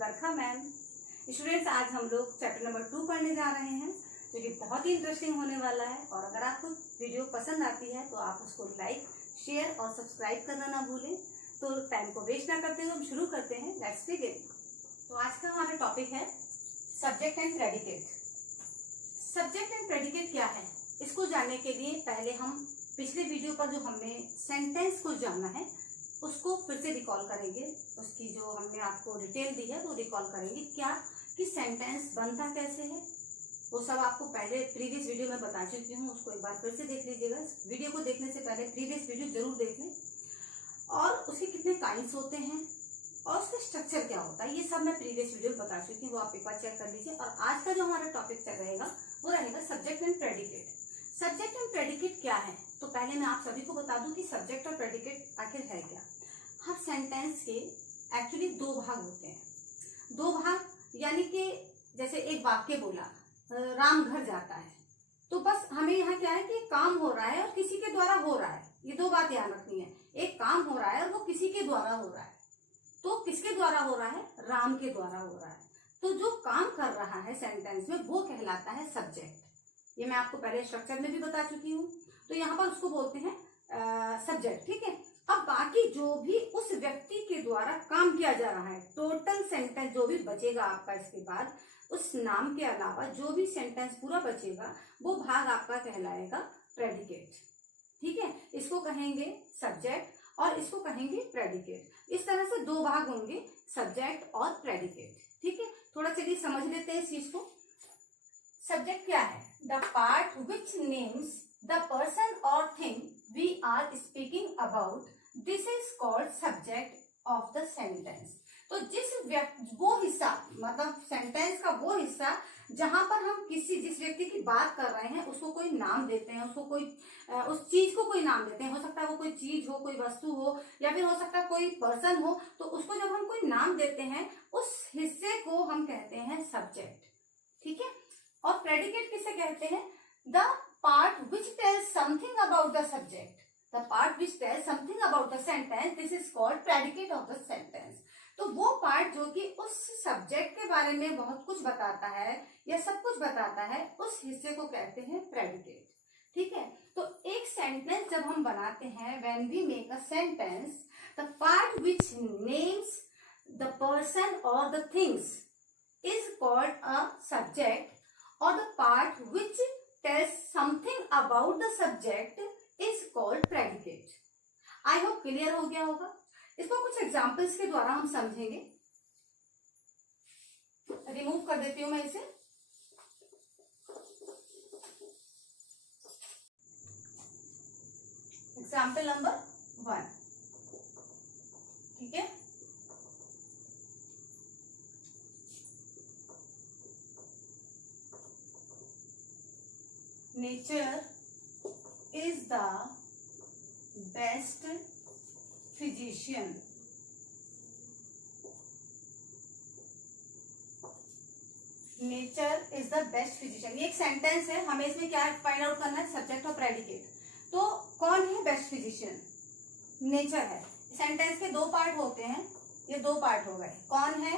बरखा ma'am. Students, आज हम लोग चैप्टर नंबर 2 पढ़ने जा रहे हैं, जो कि बहुत ही इंटरेस्टिंग होने वाला है। और अगर आपको वीडियो पसंद आती है तो आप उसको लाइक, शेयर और सब्सक्राइब करना ना भूलें। तो टाइम को वेस्ट ना करते हुए हम शुरू करते हैं। Let's begin. तो आज का हमारा टॉपिक है subject and predicate. Subject and predicate क्या है, इसको जानने के लिए पहले हम पिछले वीडियो पर जो हमने सेंटेंस को जाना है उसको फिर से रिकॉल करेंगे। उसकी जो हमने आपको डिटेल दी है वो रिकॉल करेंगे। क्या कि सेंटेंस बनता कैसे है, वो सब आपको पहले प्रीवियस वीडियो में बता चुकी हूँ, उसको एक बार फिर से देख लीजिएगा। वीडियो को देखने से पहले प्रीवियस वीडियो जरूर देख लें। और उसके कितने काइंड्स होते हैं और उसका स्ट्रक्चर क्या होता है, ये सब मैं प्रीवियस वीडियो में बता चुकी हूँ, वो आप एक बार चेक कर लीजिए। और आज का जो हमारा टॉपिक चल रहेगा वो रहेगा subject and predicate. Subject and predicate क्या है, तो पहले मैं आप सभी को बता दूं कि सब्जेक्ट और प्रेडिकेट आखिर है क्या। हर सेंटेंस के एक्चुअली दो भाग होते हैं। दो भाग यानी कि जैसे एक वाक्य बोला, राम घर जाता है, तो बस हमें यहाँ क्या है कि काम हो रहा है और किसी के द्वारा हो रहा है। ये दो बात याद रखनी है, एक काम हो रहा है और वो किसी के द्वारा हो रहा है। तो किसके द्वारा हो रहा है, राम के द्वारा हो रहा है। तो जो काम कर रहा है सेंटेंस में वो कहलाता है सब्जेक्ट। ये मैं आपको पहले स्ट्रक्चर में भी बता चुकी हूँ। तो यहाँ पर उसको बोलते हैं सब्जेक्ट, ठीक है। अब बाकी जो भी उस व्यक्ति के द्वारा काम किया जा रहा है, टोटल सेंटेंस जो भी बचेगा आपका इसके बाद, उस नाम के अलावा जो भी सेंटेंस पूरा बचेगा वो भाग आपका कहलाएगा प्रेडिकेट, ठीक है। इसको कहेंगे सब्जेक्ट और इसको कहेंगे प्रेडिकेट। इस तरह से दो भाग होंगे, सब्जेक्ट और प्रेडिकेट, ठीक है। थोड़ा चलिए समझ लेते हैं इस चीज को। सब्जेक्ट क्या है, the part which names the person और thing we are speaking about, this is called subject of the sentence. तो वो हिस्सा, मतलब सेंटेंस का वो हिस्सा जहां पर हम जिस व्यक्ति की बात कर रहे हैं उसको कोई नाम देते हैं, उसको कोई उस चीज को कोई नाम देते हैं। हो सकता है वो कोई चीज हो, कोई वस्तु हो, या फिर हो सकता है कोई पर्सन हो। तो उसको जब हम कोई नाम देते हैं उस हिस्से को हम कहते हैं सब्जेक्ट, ठीक है। और प्रेडिकेट किसे कहते हैं, the part which tells something about the subject, the part which tells something about the sentence, this is called predicate of the sentence. तो वो पार्ट जो कि उस सब्जेक्ट के बारे में बहुत कुछ बताता है या सब कुछ बताता है, उस हिस्से को कहते हैं प्रेडिकेट, ठीक है। तो एक सेंटेंस जब हम बनाते हैं, when we make a sentence, the part which names the person और the things is called a subject, or the part which tells something about the subject is called predicate. I hope clear हो गया होगा। इसको कुछ examples के द्वारा हम समझेंगे। रिमूव कर देती हूं मैं इसे। एग्जाम्पल नंबर 1, ठीक है। Nature is the best physician. Nature is the best physician, ये एक सेंटेंस है। हमें इसमें क्या फाइंड आउट करना है, सब्जेक्ट और प्रेडिकेट। तो कौन है बेस्ट फिजिशियन, नेचर है। सेंटेंस के दो पार्ट होते हैं, ये दो पार्ट हो गए। कौन है,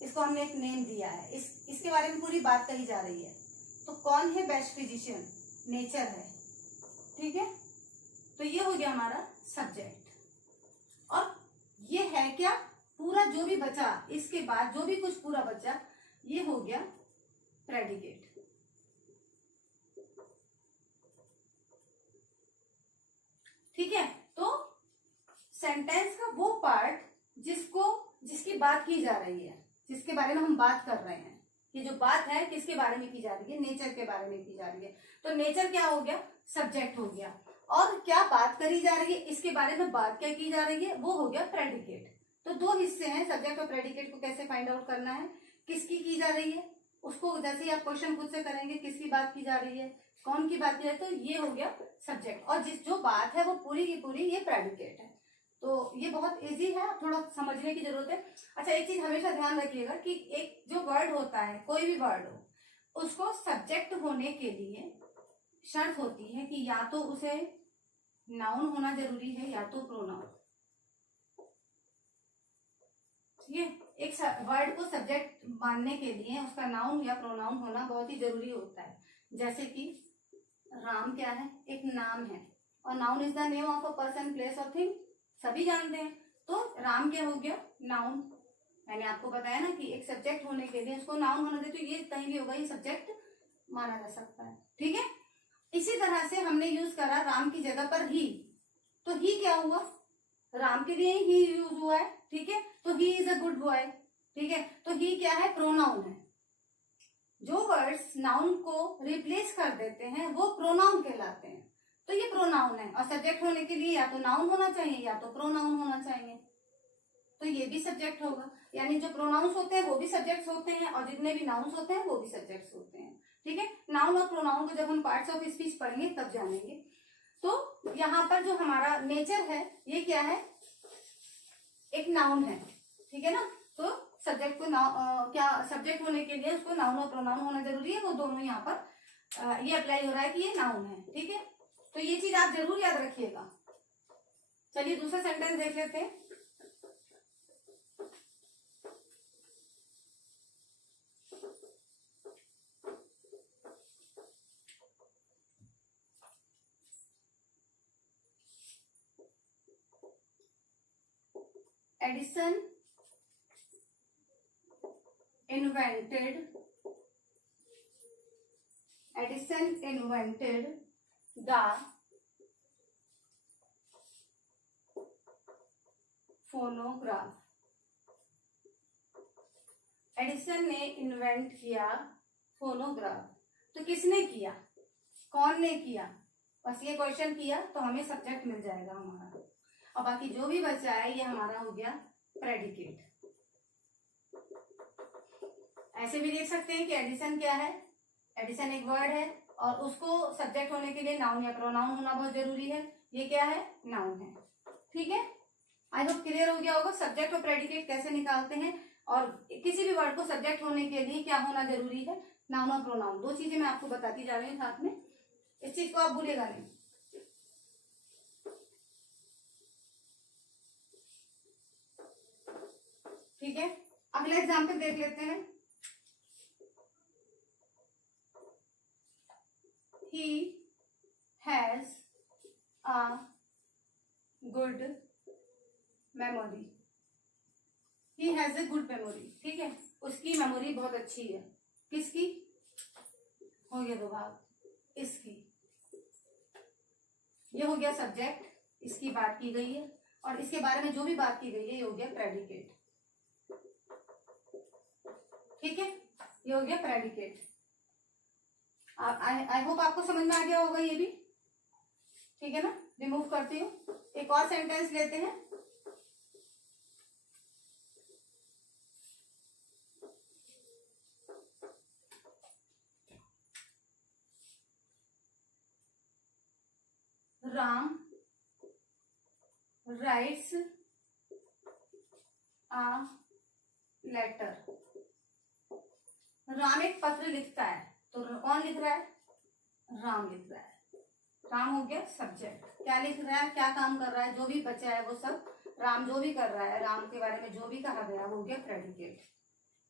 इसको हमने एक नेम दिया है, इसके बारे में पूरी बात कही जा रही है। तो कौन है बेस्ट फिजिशियन, नेचर है, ठीक है। तो ये हो गया हमारा सब्जेक्ट। और ये है क्या, पूरा जो भी बचा इसके बाद जो भी कुछ पूरा बचा, ये हो गया प्रेडिकेट, ठीक है। तो सेंटेंस का वो पार्ट जिसकी बात की जा रही है, जिसके बारे में हम बात कर रहे हैं, ये जो बात है किसके बारे में की जा रही है, नेचर के बारे में की जा रही है। तो नेचर क्या हो गया, सब्जेक्ट हो गया। और क्या बात करी जा रही है, इसके बारे में बात क्या की जा रही है, वो हो गया प्रेडिकेट। तो दो हिस्से हैं, सब्जेक्ट और प्रेडिकेट को कैसे फाइंड आउट करना है, किसकी की जा रही है, उसको जैसे ही आप क्वेश्चन खुद से करेंगे, किसकी बात की जा रही है, कौन की बात की जा रही है, तो ये हो गया सब्जेक्ट। और जो बात है वो पूरी की पूरी ये प्रेडिकेट है। तो ये बहुत इजी है, थोड़ा समझने की जरूरत है। अच्छा, एक चीज हमेशा ध्यान रखिएगा कि एक जो वर्ड होता है, कोई भी वर्ड हो, उसको सब्जेक्ट होने के लिए शर्त होती है कि या तो उसे नाउन होना जरूरी है या तो प्रोनाउन, ठीक है। एक वर्ड को सब्जेक्ट मानने के लिए उसका नाउन या प्रोनाउन होना बहुत ही जरूरी होता है। जैसे कि राम क्या है, एक नाम है, और noun is the name of a person, place और थिंग, सभी जानते हैं। तो राम क्या हो गया, नाउन। मैंने आपको बताया ना कि एक सब्जेक्ट होने के लिए उसको नाउन होना चाहिए, तो ये कहीं भी होगा, ये सब्जेक्ट माना जा सकता है। ठीक है, इसी तरह से हमने यूज करा राम की जगह पर ही, तो ही क्या हुआ, राम के लिए ही यूज हुआ है। ठीक है, तो he is a good boy. ठीक है, तो ही क्या है, प्रोनाउन है। जो वर्ड्स नाउन को रिप्लेस कर देते हैं वो प्रोनाउन कहलाते हैं। तो ये प्रोनाउन है, और सब्जेक्ट होने के लिए या तो नाउन होना चाहिए या तो प्रोनाउन होना चाहिए। तो ये भी सब्जेक्ट होगा, यानी जो प्रोनाउंस होते हैं वो भी सब्जेक्ट्स होते हैं, और जितने भी नाउन्स होते हैं वो भी सब्जेक्ट्स होते हैं। ठीक है, नाउन और प्रोनाउन को जब हम पार्ट्स ऑफ स्पीच पढ़ेंगे तब जानेंगे। तो यहाँ पर जो हमारा नेचर है ये क्या है, एक नाउन है। ठीक है ना, तो सब्जेक्ट को क्या सब्जेक्ट होने के लिए उसको नाउन और प्रोनाउन होना जरूरी है, वो दोनों यहाँ पर ये अप्लाई हो रहा है कि ये नाउन है। ठीक है, तो ये चीज आप जरूर याद रखिएगा। चलिए दूसरा सेंटेंस देख लेते हैं। Edison invented the phonograph. Edison ने इन्वेंट किया फोनोग्राफ। तो किसने किया, कौन ने किया, बस ये क्वेश्चन किया तो हमें सब्जेक्ट मिल जाएगा हमारा, और बाकी जो भी बचा है ये हमारा हो गया प्रेडिकेट। ऐसे भी देख सकते हैं कि एडिसन क्या है, एडिसन एक वर्ड है और उसको सब्जेक्ट होने के लिए नाउन या प्रोनाउन होना बहुत जरूरी है। ये क्या है, नाउन है। ठीक है, आई होप क्लियर हो गया होगा सब्जेक्ट और प्रेडिकेट कैसे निकालते हैं, और किसी भी वर्ड को सब्जेक्ट होने के लिए क्या होना जरूरी है, नाउन और प्रोनाउन। दो चीजें मैं आपको बताती जा रही हूँ साथ में, इस चीज को आप भूलेगा नहीं। ठीक है, अगला एग्जाम्पल देख लेते हैं। He has a good memory. He has a good memory. ठीक है, उसकी मेमोरी बहुत अच्छी है। किसकी, हो गया दो भाग, इसकी। ये हो गया सब्जेक्ट, इसकी बात की गई है, और इसके बारे में जो भी बात की गई है ये हो गया प्रेडिकेट। ठीक है, ये हो गया प्रेडिकेट। आई होप आपको समझ में आ गया होगा ये भी। ठीक है ना, रिमूव करती हूँ, एक और सेंटेंस लेते हैं। Ram writes a letter. Ram एक पत्र लिखता है, तो कौन लिख रहा है, राम लिख रहा है। राम हो गया सब्जेक्ट, क्या लिख रहा है, क्या काम कर रहा है, जो भी बचा है वो सब राम जो भी कर रहा है, राम के बारे में जो भी कहा गया वो हो गया प्रेडिकेट।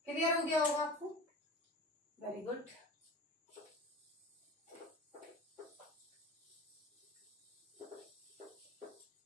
क्लियर हो गया होगा आपको, वेरी गुड।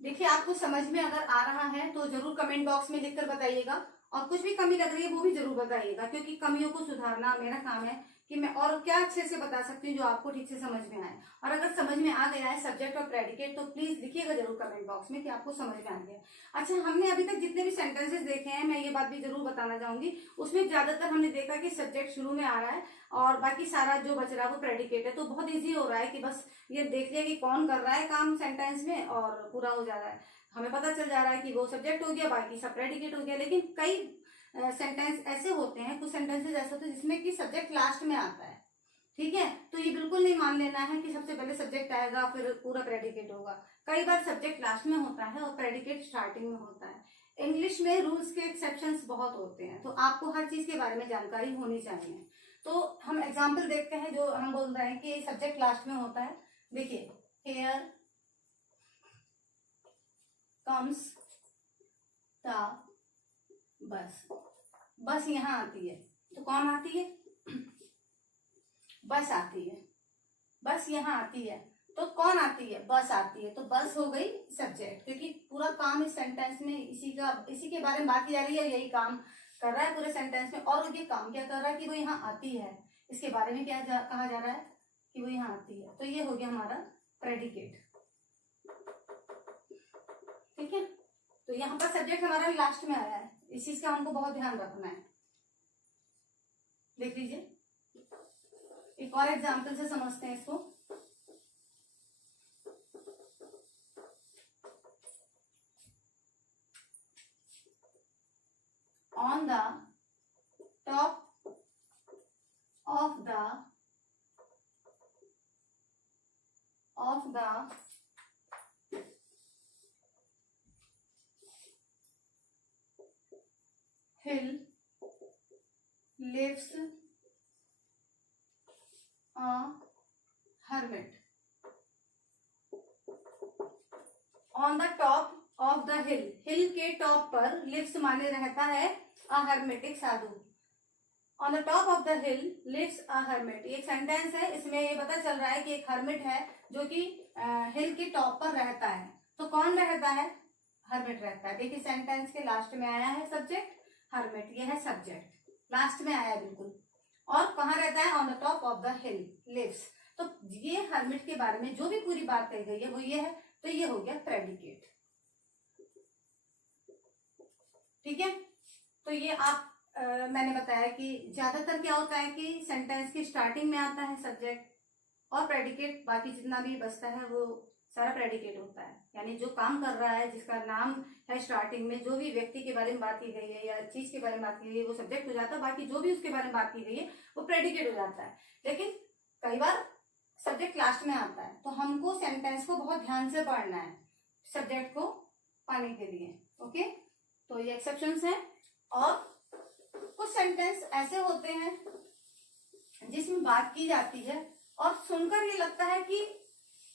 देखिए आपको समझ में अगर आ रहा है तो जरूर कमेंट बॉक्स में लिखकर बताइएगा, और कुछ भी कमी लग रही है वो भी जरूर बताइएगा, क्योंकि कमियों को सुधारना मेरा काम है कि मैं और क्या अच्छे से बता सकती हूँ जो आपको ठीक से समझ में आए। और अगर समझ में आ गया है सब्जेक्ट और प्रेडिकेट तो प्लीज लिखिएगा जरूर कमेंट बॉक्स में कि आपको समझ में आ गया। अच्छा, हमने अभी तक जितने भी सेंटेंसेस देखे हैं, मैं ये बात भी जरूर बताना चाहूंगी, उसमें ज्यादातर हमने देखा कि सब्जेक्ट शुरू में आ रहा है और बाकी सारा जो बच रहा है वो प्रेडिकेट है। तो बहुत ईजी हो रहा है कि बस ये देख लिया कि कौन कर रहा है काम सेंटेंस में और पूरा हो जा रहा है, हमें पता चल जा रहा है कि वो सब्जेक्ट हो गया, बाकी सब प्रेडिकेट हो गया। लेकिन कई सेंटेंस ऐसे होते हैं, कुछ सेंटेंसेस ऐसे होते हैं जिसमें कि सब्जेक्ट लास्ट में आता है। ठीक है, तो ये बिल्कुल नहीं मान लेना है कि सबसे पहले सब्जेक्ट आएगा फिर पूरा प्रेडिकेट होगा। कई बार सब्जेक्ट लास्ट में होता है और प्रेडिकेट स्टार्टिंग में होता है। इंग्लिश में रूल्स के एक्सेप्शंस बहुत होते हैं, तो आपको हर चीज के बारे में जानकारी होनी चाहिए। तो हम एग्जाम्पल देखते हैं, जो हम बोल रहे हैं कि सब्जेक्ट लास्ट में होता है। देखिए, हियर कम्स द बस। बस यहाँ आती है तो कौन आती है? बस आती है। बस यहाँ आती है तो कौन आती है? बस आती है। तो बस हो गई सब्जेक्ट, क्योंकि पूरा काम इस सेंटेंस में इसी के बारे में बात की जा रही है, यही काम कर रहा है पूरे सेंटेंस में। और ये काम क्या कर रहा है कि वो यहाँ आती है, इसके बारे में क्या कहा जा रहा है कि वो यहाँ आती है। तो ये हो गया हमारा प्रेडिकेट। ठीक है, तो यहाँ पर सब्जेक्ट हमारा लास्ट में आया है, इस चीज का हमको बहुत ध्यान रखना है। देख लीजिए, एक और एग्जाम्पल से समझते हैं इसको। On the top of the hill lives a hermit. On the top of the hill, हिल के टॉप पर, लिव्स माने रहता है, अ हर्मिट एक साधु। On the top of the hill lives a hermit, एक सेंटेंस है, इसमें ये पता चल रहा है कि एक हर्मिट है जो कि हिल के टॉप पर रहता है। तो कौन रहता है? हर्मिट रहता है। देखिए सेंटेंस के लास्ट में आया है सब्जेक्ट हर्मिट, ये है सब्जेक्ट, लास्ट में आया है बिल्कुल। और कहाँ रहता है? On the top of the hill lives. तो ये हर्मिट के बारे में जो भी पूरी बात कही गई है वो ये है, तो ये हो गया प्रेडिकेट। ठीक है, तो ये आप मैंने बताया कि ज्यादातर क्या होता है कि सेंटेंस की स्टार्टिंग में आता है सब्जेक्ट और प्रेडिकेट, बाकी जितना भी बचता है वो सारा प्रेडिकेट होता है। यानी जो काम कर रहा है, जिसका नाम है स्टार्टिंग में, जो भी व्यक्ति के बारे में बात की गई है या चीज के बारे में बात की गई है वो सब्जेक्ट हो जाता है, बाकी जो भी उसके बारे में बात की गई है वो प्रेडिकेट हो जाता है। लेकिन कई बार सब्जेक्ट लास्ट में आता है, तो हमको सेंटेंस को बहुत ध्यान से पढ़ना है सब्जेक्ट को पाने के लिए। ओके, तो ये एक्सेप्शंस हैं। और कुछ सेंटेंस ऐसे होते हैं जिसमें बात की जाती है और सुनकर ये लगता है कि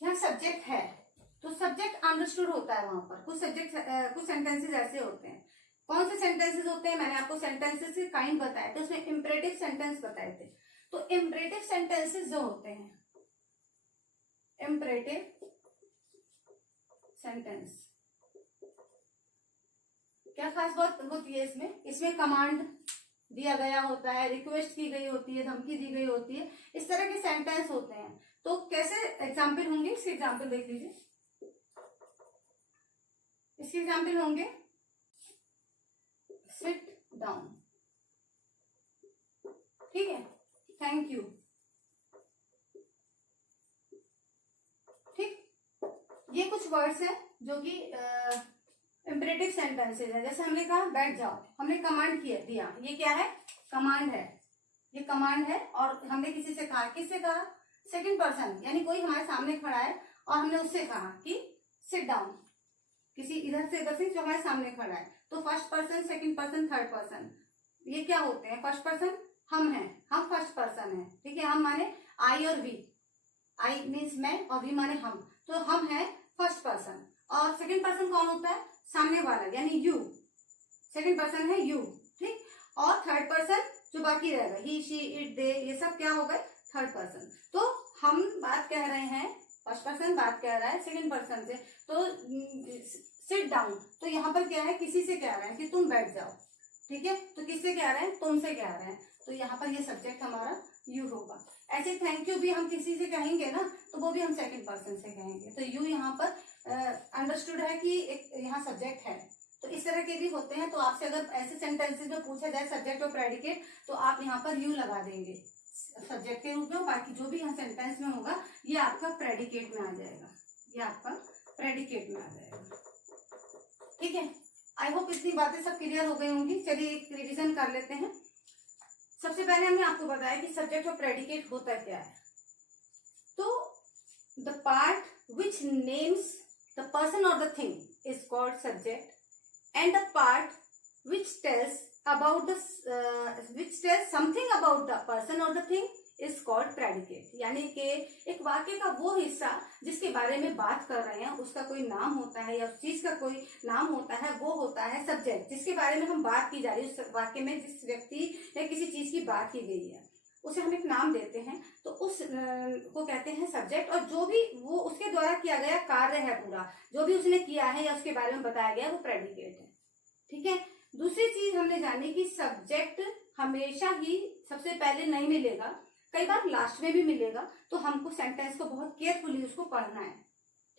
यहाँ सब्जेक्ट है, तो सब्जेक्ट अंडरस्टूड होता है वहां पर। कुछ सेंटेंसेस ऐसे होते हैं। कौन से सेंटेंसेस होते हैं? मैंने आपको सेंटेंसेस के काइंड बताए थे, उसमें इंपरेटिव सेंटेंस बताए थे। तो इंपरेटिव सेंटेंसेस जो होते हैं, इंपरेटिव सेंटेंस, क्या खास बात होती है इसमें कमांड दिया गया होता है, रिक्वेस्ट की गई होती है, धमकी दी गई होती है, इस तरह के सेंटेंस होते हैं। तो कैसे एग्जाम्पल होंगे, इसके एग्जाम्पल देख लीजिए। इसके एग्जाम्पल होंगे सिट डाउन, ठीक है, थैंक यू, ठीक। ये कुछ वर्ड्स हैं जो कि इंपरेटिव सेंटेंसेस है। जैसे हमने कहा बैठ जाओ, हमने कमांड दिया, ये क्या है? कमांड है, ये कमांड है। और हमने किसी से कहा, किससे कहा? सेकंड पर्सन, यानी कोई हमारे सामने खड़ा है और हमने उससे कहा कि सिट डाउन, किसी इधर से जो हमारे सामने खड़ा है। तो first person, second person, third person, ये क्या होते हैं? फर्स्ट पर्सन हम हैं, हम फर्स्ट पर्सन है, ठीक है। हम माने आई और वी, आई मीन्स मैं और वी माने हम, तो हम हैं फर्स्ट पर्सन। और सेकंड पर्सन कौन होता है? सामने वाला, यानी यू, सेकंड पर्सन है यू, ठीक। और थर्ड पर्सन जो बाकी रहेगा, ही, शी, इट, दे, ये सब क्या हो गए? Third person. तो हम बात कह रहे हैं, फर्स्ट पर्सन बात कह रहा है सेकंड पर्सन से, तो सिट डाउन, तो यहाँ पर क्या है? किसी से कह रहे हैं कि तुम बैठ जाओ, ठीक है। तो किससे कह रहे हैं? तुमसे कह रहे हैं, तो यहाँ पर ये सब्जेक्ट हमारा यू होगा। ऐसे थैंक यू भी हम किसी से कहेंगे ना, तो वो भी हम सेकंड पर्सन से कहेंगे। तो यू यहाँ पर अंडरस्टूड है कि एक यहाँ सब्जेक्ट है। तो इस तरह के भी होते हैं। तो आपसे अगर ऐसे सेंटेंसेस में पूछा जाए सब्जेक्ट और प्रेडिकेट, तो आप यहाँ पर यू लगा देंगे सब्जेक्ट के रूप में। बाकी जो भी यहाँ सेंटेंस में होगा ये आपका प्रेडिकेट में आ जाएगा, ये आपका प्रेडिकेट में आ जाएगा, ठीक है। आई होप इतनी बातें सब क्लियर हो गई होंगी। चलिए एक रिवीजन कर लेते हैं। सबसे पहले हमने आपको बताया कि सब्जेक्ट और प्रेडिकेट होता क्या है। तो the part which names the person और the thing is called subject, and the part which tells something about the person or the thing is called predicate, यानी कि एक वाक्य का वो हिस्सा जिसके बारे में बात कर रहे हैं उसका कोई नाम होता है या उस चीज का कोई नाम होता है, वो होता है सब्जेक्ट। जिसके बारे में हम बात की जा रही है, उस वाक्य में जिस व्यक्ति या किसी चीज की बात की गई है उसे हम एक नाम देते हैं, तो उस को कहते हैं सब्जेक्ट। और जो भी वो उसके द्वारा किया गया कार्य है, पूरा जो भी उसने किया है या उसके बारे में बताया गया, वो प्रेडिकेट है। ठीक है। दूसरी चीज हमने जानी कि सब्जेक्ट हमेशा ही सबसे पहले नहीं मिलेगा, कई बार लास्ट में भी मिलेगा, तो हमको सेंटेंस को बहुत केयरफुली उसको पढ़ना है।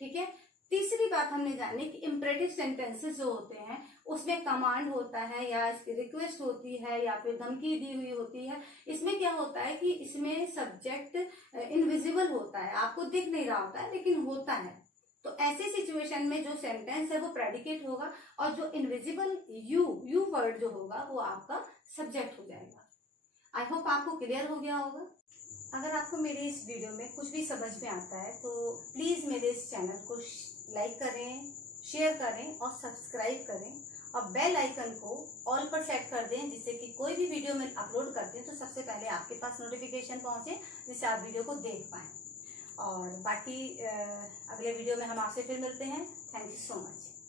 ठीक है। तीसरी बात हमने जानी कि इम्परेटिव सेंटेंसेस जो होते हैं उसमें कमांड होता है या इसकी रिक्वेस्ट होती है या फिर धमकी दी हुई होती है। इसमें क्या होता है कि इसमें सब्जेक्ट इनविजिबल होता है, आपको दिख नहीं रहा होता है लेकिन होता है। तो ऐसी सिचुएशन में जो सेंटेंस है वो प्रेडिकेट होगा और जो इनविजिबल यू वर्ड जो होगा वो आपका सब्जेक्ट हो जाएगा। आई होप आपको क्लियर हो गया होगा। अगर आपको मेरे इस वीडियो में कुछ भी समझ में आता है तो प्लीज़ मेरे इस चैनल को लाइक करें, शेयर करें और सब्सक्राइब करें और बेल आइकन को ऑल पर सेट कर दें, जिससे कि कोई भी वीडियो में अपलोड करते हैं तो सबसे पहले आपके पास नोटिफिकेशन पहुंचे, जिससे आप वीडियो को देख पाएँ। और बाकी अगले वीडियो में हम आपसे फिर मिलते हैं। Thank you so much.